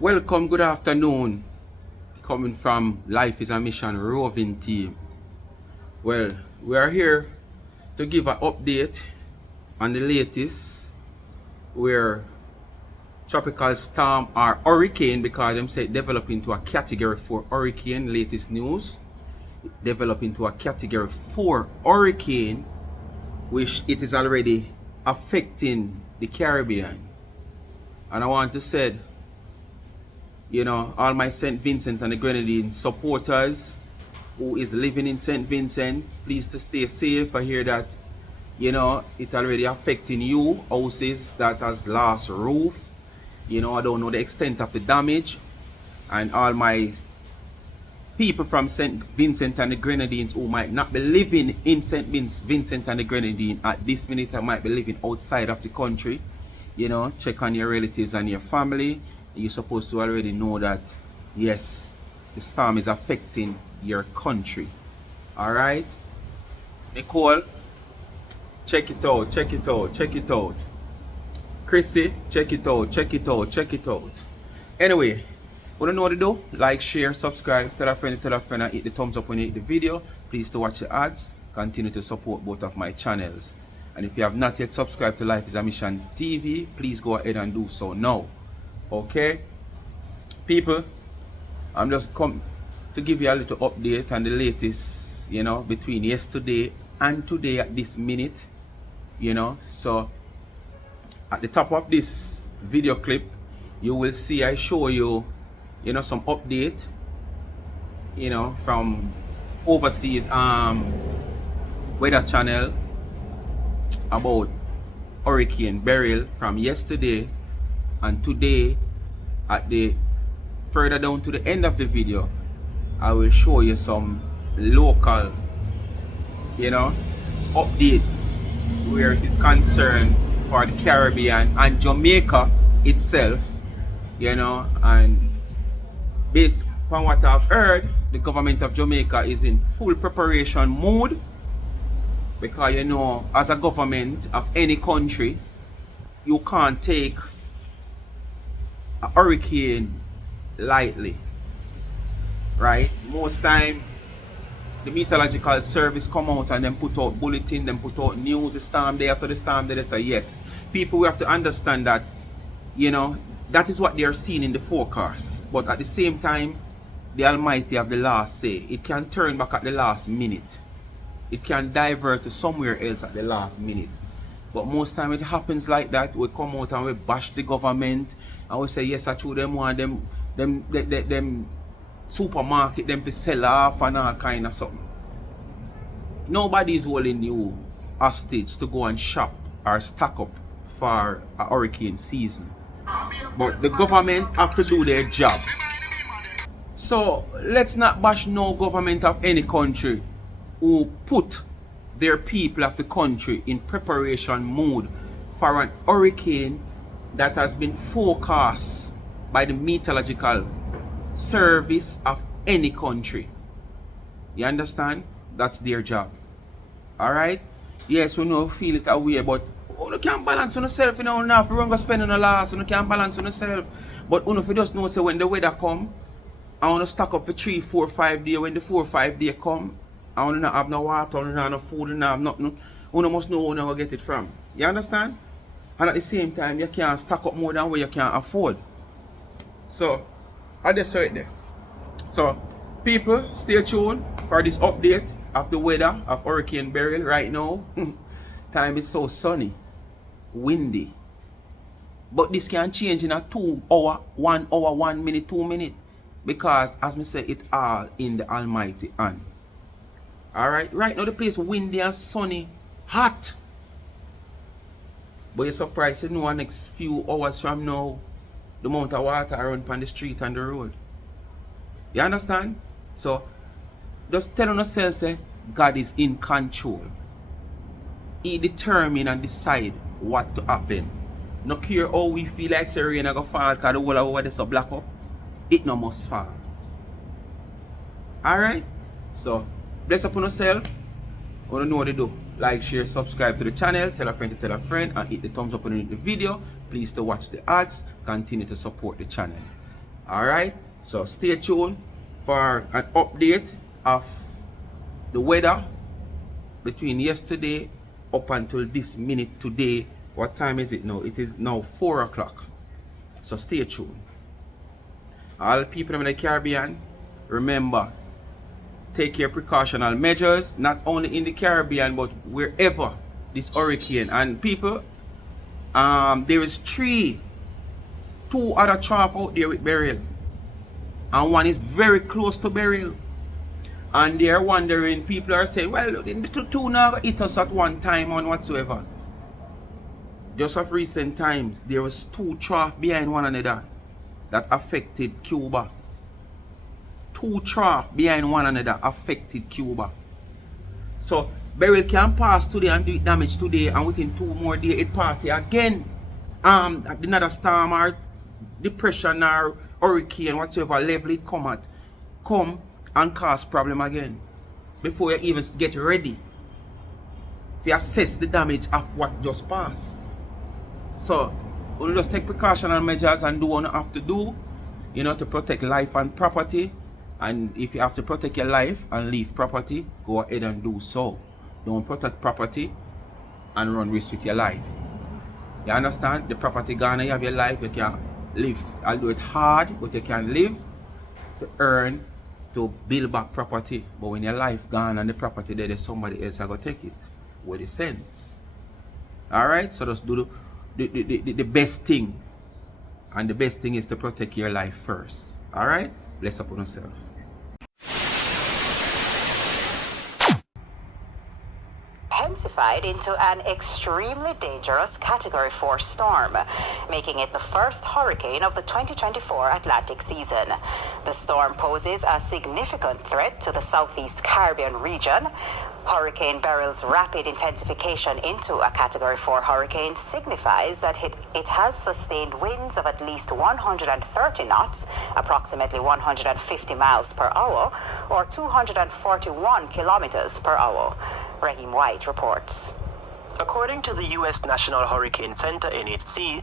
Welcome, good afternoon. Coming from Life is a Mission roving team. Well, we are here to give an update on the latest where tropical storm or hurricane, because them say develop into a category 4 hurricane. Latest news, develop into a category 4 hurricane, which it is already affecting the Caribbean. And I want to say, all my St. Vincent and the Grenadines supporters who is living in St. Vincent, please to stay safe. I hear that, it already affecting you, houses that has lost roof. I don't know the extent of the damage. And all my people from St. Vincent and the Grenadines who might not be living in St. Vincent and the Grenadines at this minute, I might be living outside of the country. Check on your relatives and your family. You're supposed to already know that, yes, the storm is affecting your country. Alright? Nicole, check it out, check it out, check it out. Chrissy, check it out, check it out, check it out. Anyway, what you know what to do? Like, share, subscribe, tell a friend, and hit the thumbs up when you hit the video. Please to watch the ads. Continue to support both of my channels. And if you have not yet subscribed to Life is a Mission TV, please go ahead and do so now. Okay, people, I'm just come to give you a little update on the latest, between yesterday and today at this minute, so at the top of this video clip, you will see I show you, some update, from overseas weather channel about Hurricane Beryl from yesterday. And today, at the further down to the end of the video, I will show you some local, updates where it is concerned for the Caribbean and Jamaica itself, and based on what I've heard, the government of Jamaica is in full preparation mode, because as a government of any country, you can't take a hurricane lightly, right? Most time the meteorological service come out and then put out bulletin, then put out news, the storm there, so the storm there, they say yes. People, we have to understand that, that is what they are seeing in the forecast. But at the same time, the Almighty have the last say. It can turn back at the last minute. It can divert to somewhere else at the last minute. But most time it happens like that. We come out and we bash the government and we say yes, I true them want them supermarket them to sell off and all kind of something. Nobody is holding you hostage to go and shop or stock up for a hurricane season. But the government have to do their job. So let's not bash no government of any country who put their people of the country in preparation mode for an hurricane that has been forecast by the meteorological service of any country. You understand? That's their job. Alright? Yes, we know feel it away, but you can't balance on yourself, you have to run go spend on the last, you can't balance on yourself. But if you just know, say when the weather come, I want to stock up for 3, 4, 5 days. When the 4, 5 days come, I want to not have no water, I want to not have no food, I have nothing. You must know where you get it from. You understand? And at the same time, you can't stock up more than what you can afford. So, I just saw it there. So, people, stay tuned for this update of the weather of Hurricane Beryl right now. Time is so sunny, windy. But this can change in a 2 hour, 1 hour, 1 minute, 2 minutes. Because, as me say, it all in the Almighty hand. Alright, right now the place windy and sunny, hot. But you're surprised you know next few hours from now, the amount of water around on the street and the road. You understand? So, just tell yourself, say, God is in control. He determine and decide what to happen. No care how we feel like say rain go fall because the whole of over so black up. It no must fall. Alright? So, bless upon yourself. You don't know what to do. Like, share, subscribe to the channel, tell a friend to tell a friend, and hit the thumbs up underneath the video. Please to watch the ads. Continue to support the channel. Alright, so stay tuned for an update of the weather between yesterday up until this minute today. What time is it now? It is now 4 o'clock. So stay tuned. All people in the Caribbean, remember, take your precautional measures, not only in the Caribbean, but wherever this hurricane. And people, there is two other trough out there with Beryl. And one is very close to Beryl. And they're wondering, people are saying, well, the two now hit us at one time on whatsoever. Just of recent times, there was two troughs behind one another that affected Cuba. Two troughs behind one another affected Cuba. So Beryl can pass today and do damage today, and within 2 more days it passes again. Another storm or depression or hurricane, whatsoever level it come and cause problem again. Before you even get ready, if you assess the damage of what just passed. So we'll just take precautionary measures and do what you have to do, to protect life and property. And if you have to protect your life and leave property, go ahead and do so. Don't protect property and run risk with your life. You understand? The property gone, you have your life, you can live. I'll do it hard, but you can live to earn, to build back property. But when your life gone and the property there, there's somebody else I go take it with the sense. Alright? So just do the best thing. And the best thing is to protect your life first. Alright? Bless up on yourself. Intensified into an extremely dangerous Category 4 storm, making it the first hurricane of the 2024 Atlantic season. The storm poses a significant threat to the Southeast Caribbean region. Hurricane Beryl's rapid intensification into a Category 4 hurricane signifies that it has sustained winds of at least 130 knots, approximately 150 miles per hour, or 241 kilometers per hour. Raheem White reports. According to the U.S. National Hurricane Center, NHC,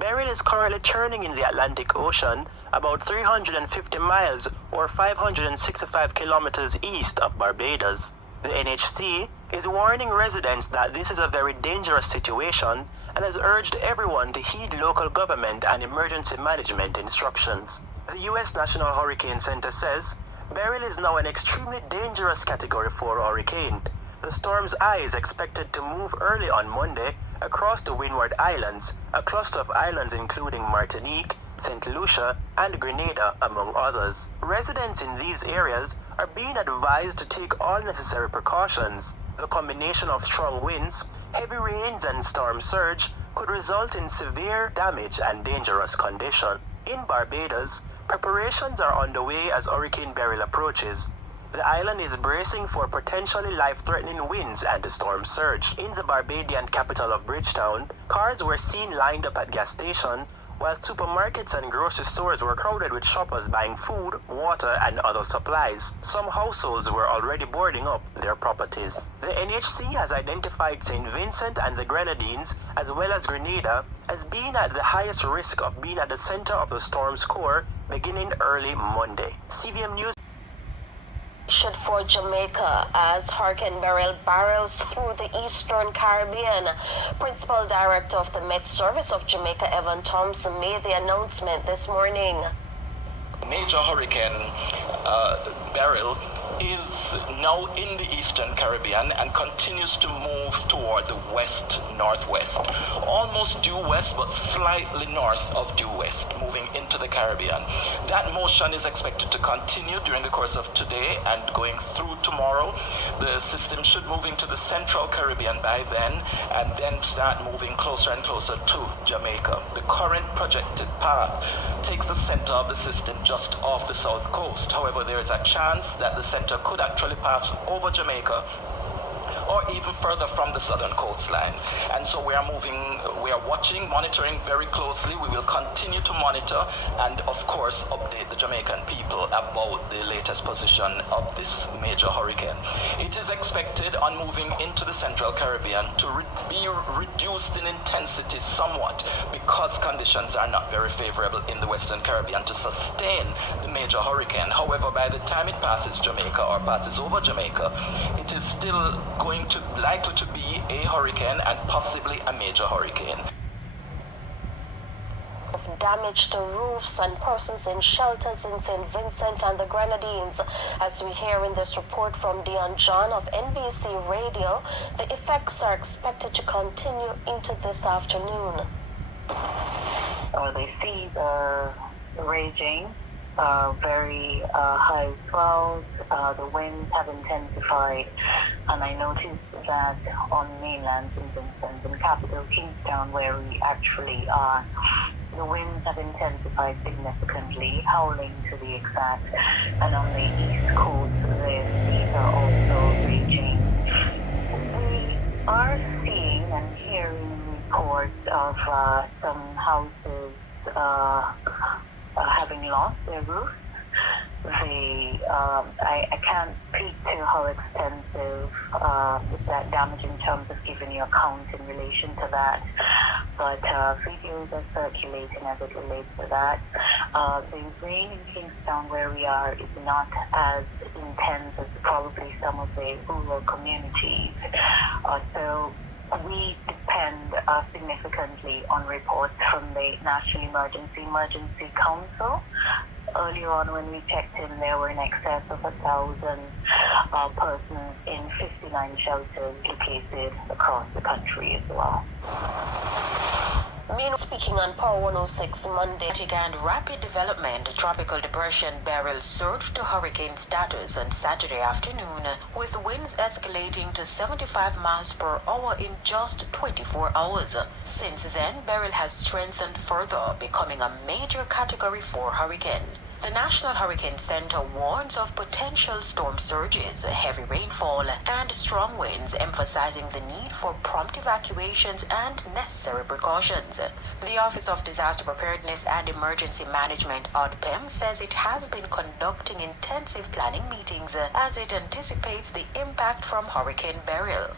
Beryl is currently churning in the Atlantic Ocean about 350 miles or 565 kilometers east of Barbados. The NHC is warning residents that this is a very dangerous situation and has urged everyone to heed local government and emergency management instructions. The U.S. National Hurricane Center says Beryl is now an extremely dangerous Category 4 hurricane. The storm's eye is expected to move early on Monday across the Windward Islands, a cluster of islands including Martinique, St. Lucia, and Grenada, among others. Residents in these areas are being advised to take all necessary precautions. The combination of strong winds, heavy rains, and storm surge could result in severe damage and dangerous condition. In Barbados, preparations are underway as Hurricane Beryl approaches. The island is bracing for potentially life-threatening winds and the storm surge. In the Barbadian capital of Bridgetown, cars were seen lined up at gas stations, while supermarkets and grocery stores were crowded with shoppers buying food, water, and other supplies. Some households were already boarding up their properties. The NHC has identified St. Vincent and the Grenadines, as well as Grenada, as being at the highest risk of being at the center of the storm's core beginning early Monday. CVM News. For Jamaica as Hurricane Beryl barrels through the Eastern Caribbean. Principal Director of the Met Service of Jamaica, Evan Thompson, made the announcement this morning. Major hurricane Beryl is now in the Eastern Caribbean and continues to move toward the west-northwest, almost due west but slightly north of due west, moving into the Caribbean. That motion is expected to continue during the course of today and going through tomorrow. The system should move into the Central Caribbean by then and then start moving closer and closer to Jamaica. The current projected path takes the center of the system just off the south coast. However, there is a chance that the center could actually pass over Jamaica or even further from the southern coastline. And so we are watching, monitoring very closely. We will continue to monitor and, of course, update the Jamaican people about the latest position of this major hurricane. It is expected on moving into the Central Caribbean to be reduced in intensity somewhat because conditions are not very favorable in the Western Caribbean to sustain the major hurricane. However, by the time it passes Jamaica or passes over Jamaica, it is still likely to be a hurricane and possibly a major hurricane. Damage to roofs and persons in shelters in St. Vincent and the Grenadines. As we hear in this report from Dion John of NBC Radio, the effects are expected to continue into this afternoon. The seas are raging, very high swells. The winds have intensified, and I noticed that on mainland St. Vincent and capital Kingstown, where we actually are, the winds have intensified significantly, howling to be exact, and on the east coast the seas are also raging. We are seeing and hearing reports of some houses having lost their roofs. I can't speak to how extensive that damage in terms of giving you a count in relation to that, but videos are circulating as it relates to that. The rain in Kingstown, where we are, is not as intense as probably some of the rural communities. So we depend significantly on reports from the National Emergency Council. Earlier on, when we checked in, there were in excess of 1,000 persons in 59 shelters located across the country as well. Meanwhile, speaking on Power 106 Monday, and rapid development, tropical depression Beryl surged to hurricane status on Saturday afternoon, with winds escalating to 75 miles per hour in just 24 hours. Since then, Beryl has strengthened further, becoming a major Category 4 hurricane. The National Hurricane Center warns of potential storm surges, heavy rainfall, and strong winds, emphasizing the need for prompt evacuations and necessary precautions. The Office of Disaster Preparedness and Emergency Management, ODPEM, says it has been conducting intensive planning meetings as it anticipates the impact from Hurricane Beryl.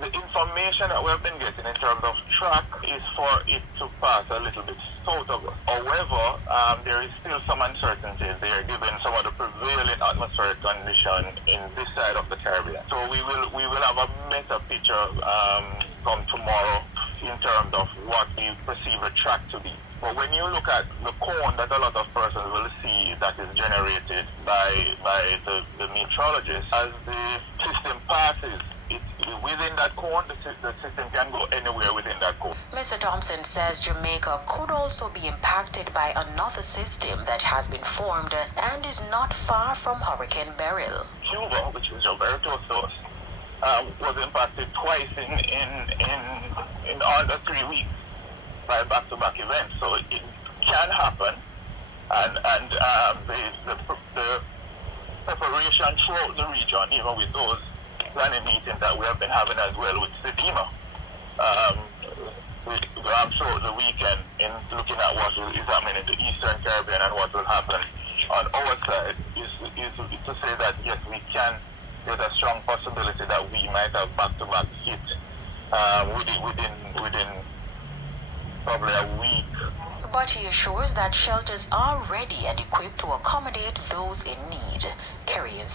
The information that we have been getting in terms of track is for it to pass a little bit south of us. However, there is still some uncertainties there given some of the prevailing atmospheric condition in this side of the Caribbean. So we will have a better picture from tomorrow in terms of what we perceive the track to be. But when you look at the cone that a lot of persons will see that is generated by the meteorologists, as the system passes, within that cone, the system can go anywhere within that cone. Mr. Thompson says Jamaica could also be impacted by another system that has been formed and is not far from Hurricane Beryl. Cuba, which is very close to us, was impacted twice in under 3 weeks by back-to-back events. So it can happen, and the preparation throughout the region, even with those planning meetings that we have been having as well with SEDEMA, throughout the weekend in looking at what is happening in the Eastern Caribbean and what will happen on our side is to say that yes, we can. There's a strong possibility that we might have back-to-back hit within probably a week. But he assures that shelters are ready and equipped to accommodate those in need. Carrying